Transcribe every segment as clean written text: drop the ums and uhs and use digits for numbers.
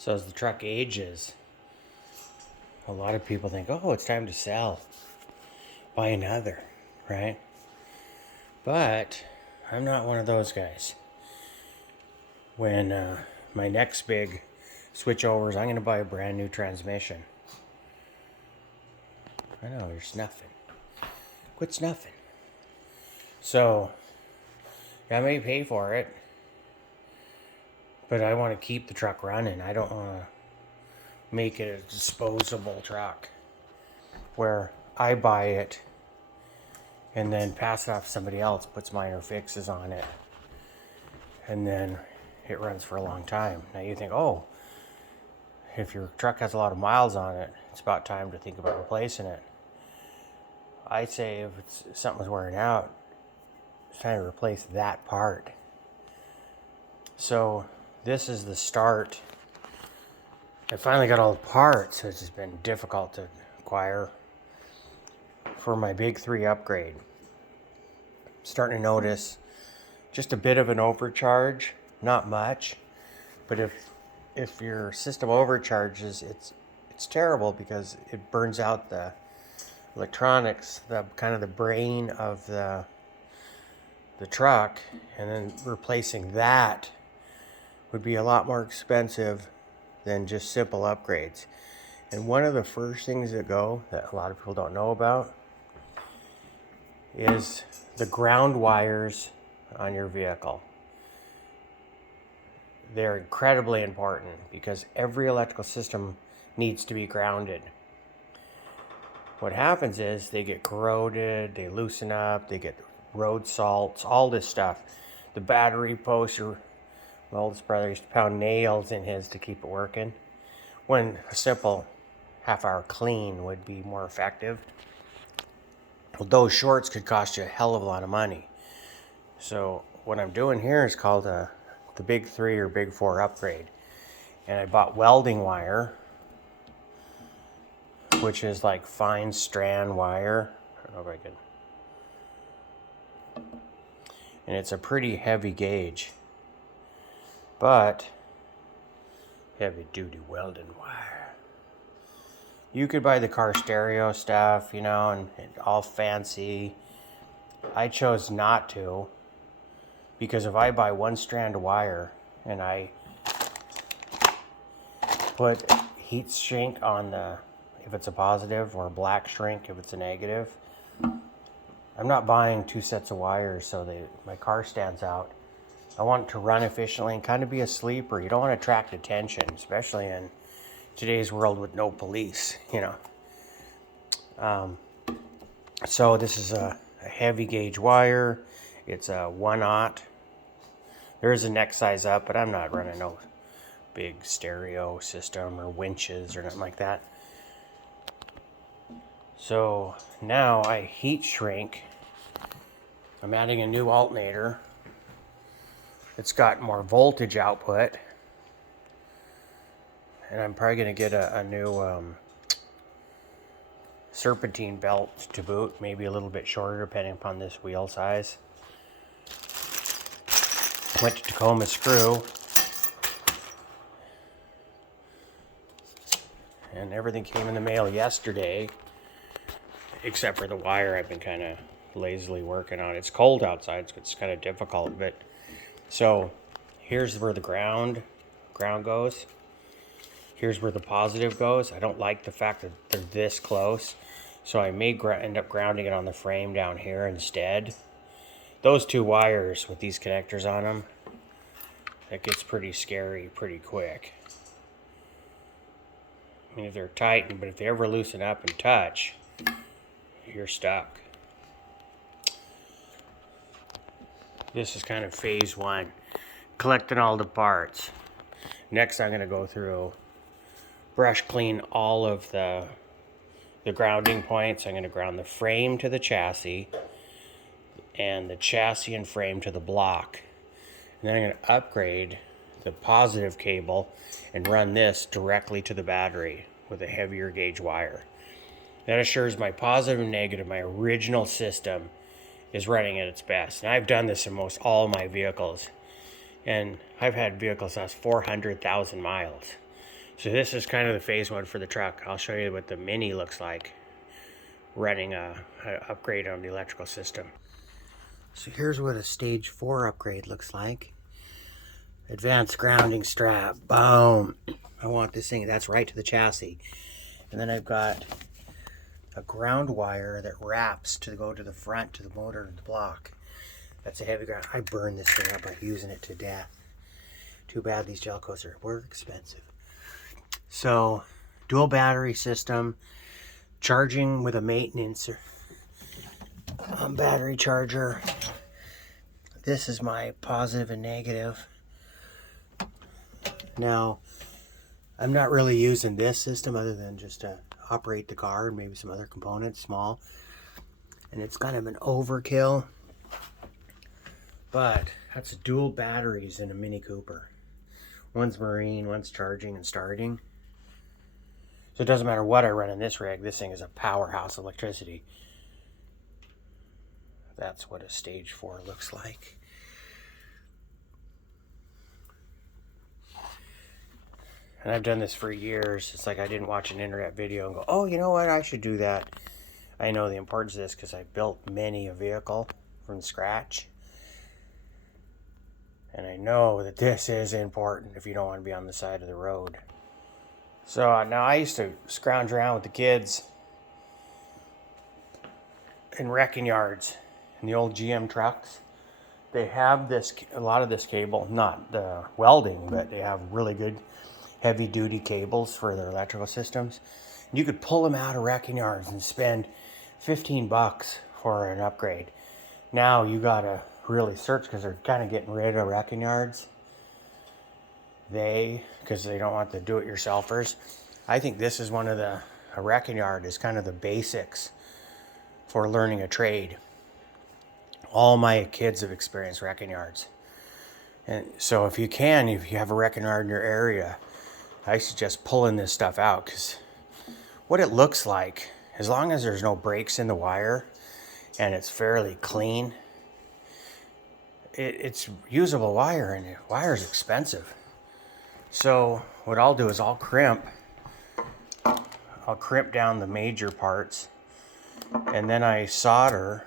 So as the truck ages, a lot of people think, oh, it's time to sell, buy another, right? But I'm not one of those guys. When my next big switch over is I'm going to buy a brand new transmission. I know, you're snuffing. Quit snuffing. So, I may pay for it, but I want to keep the truck running. I don't want to make it a disposable truck where I buy it and then pass it off to somebody else, puts minor fixes on it, and then it runs for a long time. Now you think, oh, if your truck has a lot of miles on it, it's about time to think about replacing it. I say if something's wearing out, it's time to replace that part. So this is the start. I finally got all the parts. It's just been difficult to acquire for my big 3 upgrade. I'm starting to notice just a bit of an overcharge, not much, but if your system overcharges, it's terrible because it burns out the electronics, the kind of the brain of the truck, and then replacing that would be a lot more expensive than just simple upgrades. And one of the first things that a lot of people don't know about is the ground wires on your vehicle. They're incredibly important because every electrical system needs to be grounded. What happens is they get corroded, they loosen up, they get road salts, all this stuff. The battery posts, my oldest brother used to pound nails in his to keep it working, when a simple half-hour clean would be more effective. Well, those shorts could cost you a hell of a lot of money. So what I'm doing here is called the Big 3 or Big 4 upgrade. And I bought welding wire, which is like fine strand wire. I don't know if I can. And it's a pretty heavy gauge, but heavy duty welding wire. You could buy the car stereo stuff, and all fancy. I chose not to, because if I buy one strand of wire and I put heat shrink on if it's a positive, or black shrink if it's a negative, I'm not buying 2 sets of wires so my car stands out. I want it to run efficiently and kind of be a sleeper. You don't want to attract attention, especially in today's world with no police, So this is a heavy gauge wire. It's a 1/0. There is a neck size up, but I'm not running no big stereo system or winches or nothing like that. So now I heat shrink. I'm adding a new alternator. It's got more voltage output. And I'm probably going to get a new serpentine belt to boot, maybe a little bit shorter depending upon this wheel size. Went to Tacoma Screw, and everything came in the mail yesterday, except for the wire I've been kind of lazily working on. It's cold outside, so it's kind of difficult, but so here's where the ground goes. Here's where the positive goes. I don't like the fact that they're this close, so I may end up grounding it on the frame down here instead. Those 2 wires with these connectors on them, that gets pretty scary pretty quick. I mean, if they're tight, but if they ever loosen up and touch, you're stuck. This is kind of phase 1, collecting all the parts. Next, I'm going to go through, brush clean all of the grounding points. I'm going to ground the frame to the chassis, and the chassis and frame to the block. And then I'm going to upgrade the positive cable and run this directly to the battery with a heavier gauge wire. That assures my positive and negative, my original system, is running at its best. And I've done this in most all my vehicles. And I've had vehicles last 400,000 miles. So this is kind of the phase one for the truck. I'll show you what the Mini looks like running a upgrade on the electrical system. So here's what a stage 4 upgrade looks like. Advanced grounding strap, boom. I want this thing, that's right to the chassis. And then I've got a ground wire that wraps to go to the front, to the motor and the block. That's a heavy ground. I burn this thing up by using it to death. Too bad these Gelcos were expensive. So, dual battery system, charging with a maintenance battery charger. This is my positive and negative. Now, I'm not really using this system other than just to operate the car and maybe some other components, small. And it's kind of an overkill. But that's dual batteries in a Mini Cooper. One's marine, one's charging and starting. So it doesn't matter what I run in this rig, this thing is a powerhouse of electricity. That's what a stage 4 looks like. And I've done this for years. It's like I didn't watch an internet video and go, oh, you know what, I should do that. I know the importance of this because I built many a vehicle from scratch. And I know that this is important if you don't want to be on the side of the road. So now I used to scrounge around with the kids in wrecking yards in the old GM trucks. They have this, a lot of this cable, not the welding, but they have really good heavy duty cables for their electrical systems. You could pull them out of wrecking yards and spend $15 for an upgrade. Now you gotta really search because they're kind of getting rid of wrecking yards. Because they don't want the do-it-yourselfers. I think this is one of a wrecking yard is kind of the basics for learning a trade. All my kids have experienced wrecking yards. And so if you have a wrecking yard in your area, I suggest pulling this stuff out because what it looks like, as long as there's no breaks in the wire and it's fairly clean, it's usable wire, and wire is expensive. So what I'll do is I'll crimp down the major parts, and then I solder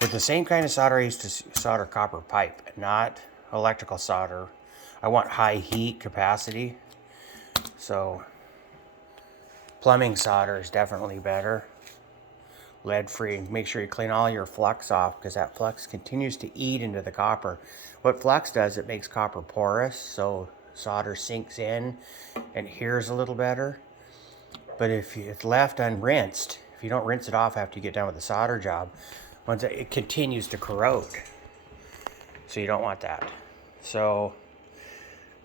with the same kind of solder I used to solder copper pipe, not electrical solder. I want high heat capacity, so plumbing solder is definitely better. Lead free. Make sure you clean all your flux off because that flux continues to eat into the copper. What flux does, it makes copper porous, so solder sinks in and adheres a little better. But if it's left unrinsed, if you don't rinse it off after you get done with the solder job, once it continues to corrode. So you don't want that. So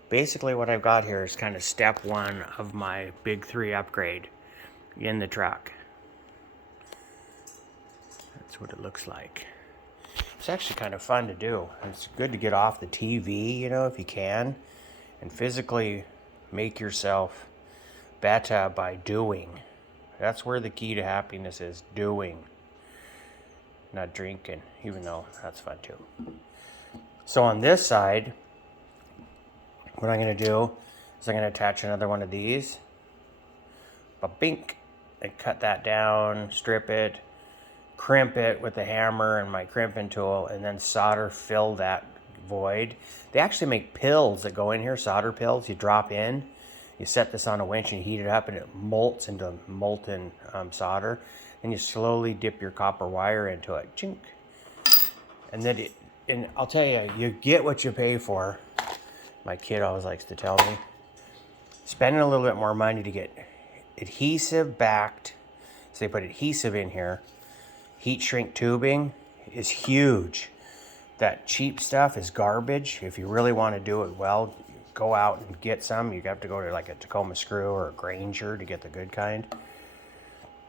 basically what I've got here is kind of step 1 of my big 3 upgrade in the truck. That's what it looks like. It's actually kind of fun to do. It's good to get off the TV, you know, if you can, and physically make yourself better by doing. That's where the key to happiness is, doing, not drinking, even though that's fun too. So on this side, what I'm going to do is I'm going to attach another one of these, ba-bink, and cut that down, strip it, crimp it with the hammer and my crimping tool, and then solder fill that void. They actually make pills that go in here, solder pills. You drop in, you set this on a winch and you heat it up and it molts into molten solder, and you slowly dip your copper wire into it. Chink. And then and I'll tell you, you get what you pay for. My kid always likes to tell me, spending a little bit more money to get adhesive backed, so they put adhesive in here. Heat shrink tubing is huge. That cheap stuff is garbage. If you really want to do it well, go out and get some. You have to go to like a Tacoma Screw or a Granger to get the good kind.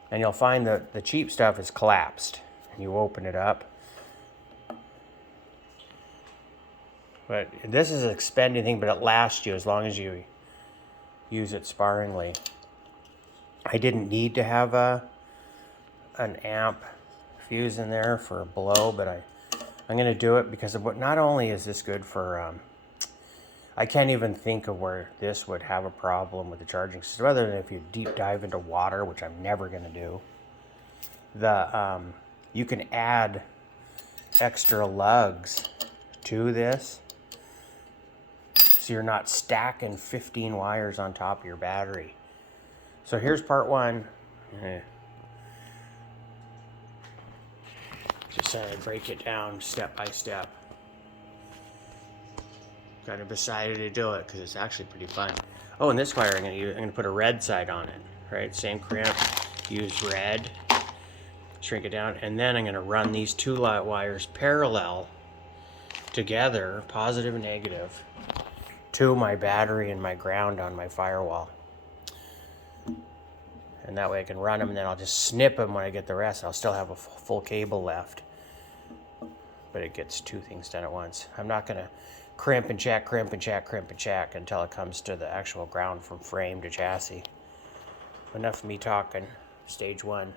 And you'll find that the cheap stuff is collapsed. And you open it up. But this is an expending thing, but it lasts you as long as you use it sparingly. I didn't need to have an amp fuse in there for a blow, but I'm going to do it because of what. Not only is this good for I can't even think of where this would have a problem with the charging system, other than if you deep dive into water, which I'm never going to do. You can add extra lugs to this, so you're not stacking 15 wires on top of your battery. So here's part one. Just break it down step by step. Kind of decided to do it because it's actually pretty fun. Oh, and this wire I'm gonna put a red side on it, right? Same crimp, use red, shrink it down, and then I'm gonna run these two light wires parallel together, positive and negative, to my battery and my ground on my firewall. And that way I can run them, and then I'll just snip them when I get the rest. I'll still have a full cable left, but it gets two things done at once. I'm not gonna crimp and check, crimp and check, crimp and check until it comes to the actual ground from frame to chassis. Enough of me talking. Stage one.